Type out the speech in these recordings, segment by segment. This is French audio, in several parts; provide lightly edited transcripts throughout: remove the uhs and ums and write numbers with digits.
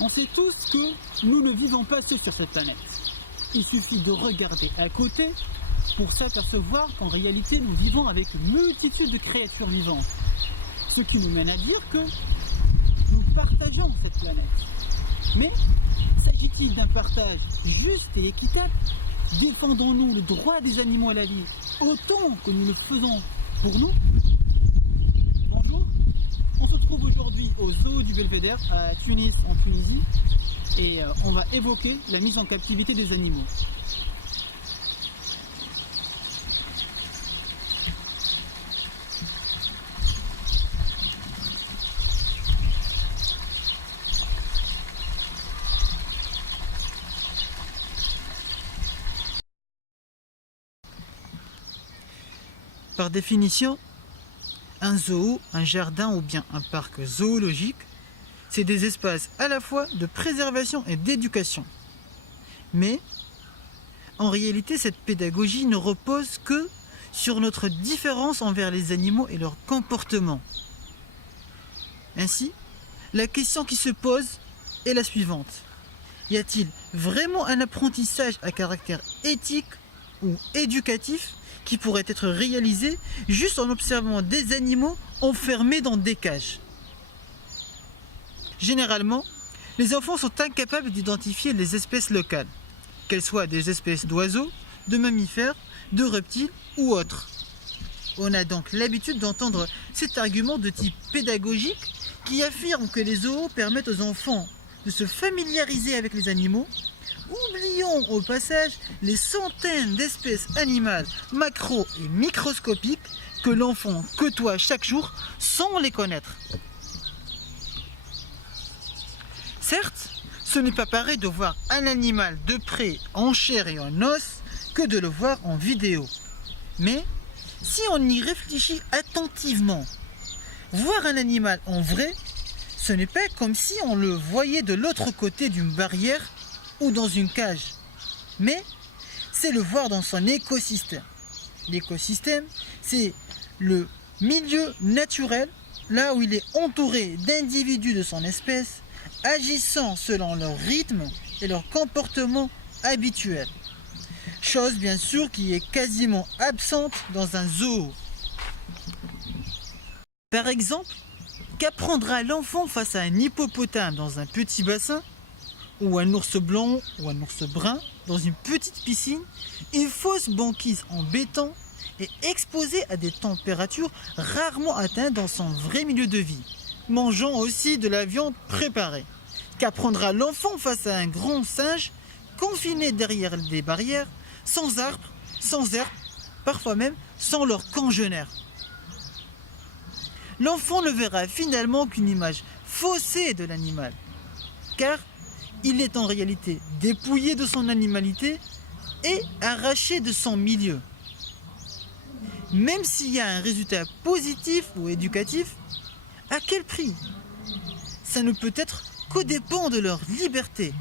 On sait tous que nous ne vivons pas seuls sur cette planète. Il suffit de regarder à côté pour s'apercevoir qu'en réalité nous vivons avec une multitude de créatures vivantes. Ce qui nous mène à dire que nous partageons cette planète. Mais s'agit-il d'un partage juste et équitable? Défendons-nous le droit des animaux à la vie autant que nous le faisons pour nous? Bonjour, on se trouve aujourd'hui au zoo du Belvédère à Tunis en Tunisie et on va évoquer la mise en captivité des animaux. Par définition, un zoo, un jardin ou bien un parc zoologique, c'est des espaces à la fois de préservation et d'éducation. Mais, en réalité, cette pédagogie ne repose que sur notre différence envers les animaux et leur comportement. Ainsi, la question qui se pose est la suivante. Y a-t-il vraiment un apprentissage à caractère éthique ou éducatif qui pourrait être réalisé juste en observant des animaux enfermés dans des cages? Généralement, les enfants sont incapables d'identifier les espèces locales, qu'elles soient des espèces d'oiseaux, de mammifères, de reptiles ou autres. On a donc l'habitude d'entendre cet argument de type pédagogique qui affirme que les zoos permettent aux enfants de se familiariser avec les animaux. Oublions au passage les centaines d'espèces animales macro et microscopiques que l'enfant côtoie chaque jour sans les connaître. Certes, ce n'est pas pareil de voir un animal de près en chair et en os que de le voir en vidéo. Mais si on y réfléchit attentivement, voir un animal en vrai, ce n'est pas comme si on le voyait de l'autre côté d'une barrière ou dans une cage, mais c'est le voir dans son écosystème. L'écosystème, c'est le milieu naturel, là où il est entouré d'individus de son espèce, agissant selon leur rythme et leur comportement habituel. Chose bien sûr qui est quasiment absente dans un zoo. Par exemple, qu'apprendra l'enfant face à un hippopotame dans un petit bassin, ou un ours blanc ou un ours brun dans une petite piscine, une fausse banquise en béton et exposé à des températures rarement atteintes dans son vrai milieu de vie, mangeant aussi de la viande préparée? Qu'apprendra l'enfant face à un grand singe confiné derrière des barrières, sans arbres, sans herbe, parfois même sans leurs congénères? L'enfant ne verra finalement qu'une image faussée de l'animal, car il est en réalité dépouillé de son animalité et arraché de son milieu. Même s'il y a un résultat positif ou éducatif, à quel prix? Ça ne peut être qu'au dépens de leur liberté.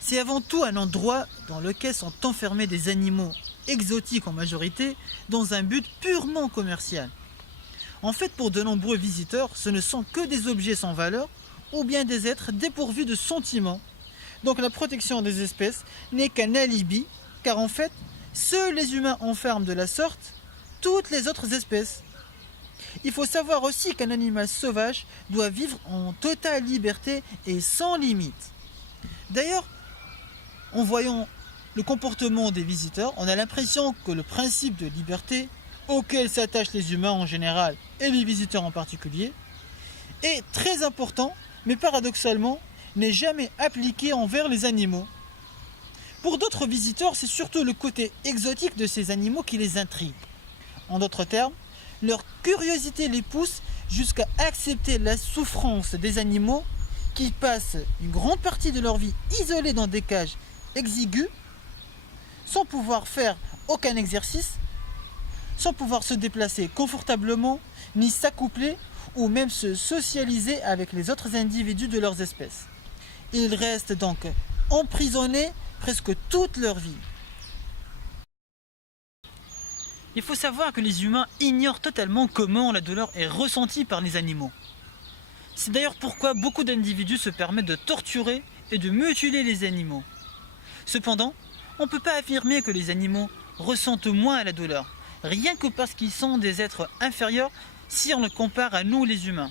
C'est avant tout un endroit dans lequel sont enfermés des animaux exotiques en majorité dans un but purement commercial. En fait, pour de nombreux visiteurs, ce ne sont que des objets sans valeur ou bien des êtres dépourvus de sentiments. Donc la protection des espèces n'est qu'un alibi, car en fait, seuls les humains enferment de la sorte toutes les autres espèces. Il faut savoir aussi qu'un animal sauvage doit vivre en totale liberté et sans limite. D'ailleurs, en voyant le comportement des visiteurs, on a l'impression que le principe de liberté, auquel s'attachent les humains en général et les visiteurs en particulier, est très important, mais paradoxalement, n'est jamais appliqué envers les animaux. Pour d'autres visiteurs, c'est surtout le côté exotique de ces animaux qui les intrigue. En d'autres termes, leur curiosité les pousse jusqu'à accepter la souffrance des animaux qui passent une grande partie de leur vie isolés dans des cages exiguës, sans pouvoir faire aucun exercice, sans pouvoir se déplacer confortablement, ni s'accoupler, ou même se socialiser avec les autres individus de leurs espèces. Ils restent donc emprisonnés presque toute leur vie. Il faut savoir que les humains ignorent totalement comment la douleur est ressentie par les animaux. C'est d'ailleurs pourquoi beaucoup d'individus se permettent de torturer et de mutiler les animaux. Cependant, on ne peut pas affirmer que les animaux ressentent moins la douleur, rien que parce qu'ils sont des êtres inférieurs si on le compare à nous les humains.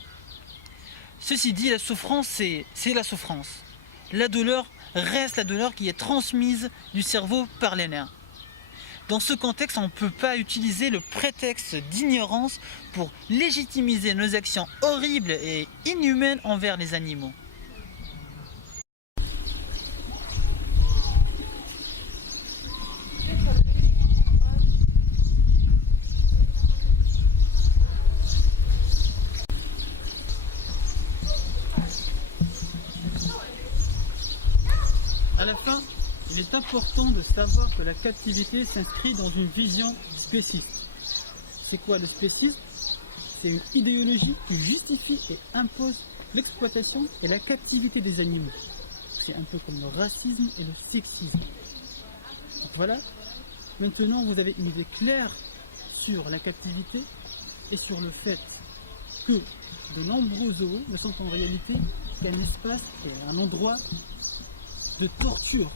Ceci dit, la souffrance, c'est la souffrance. La douleur reste la douleur qui est transmise du cerveau par les nerfs. Dans ce contexte, on ne peut pas utiliser le prétexte d'ignorance pour légitimiser nos actions horribles et inhumaines envers les animaux. À la fin, il est important de savoir que la captivité s'inscrit dans une vision spéciste. C'est quoi le spécisme? C'est une idéologie qui justifie et impose l'exploitation et la captivité des animaux. C'est un peu comme le racisme et le sexisme. Donc voilà, maintenant vous avez une idée claire sur la captivité et sur le fait que de nombreux zoos ne sont en réalité qu'un espace et un endroit de torture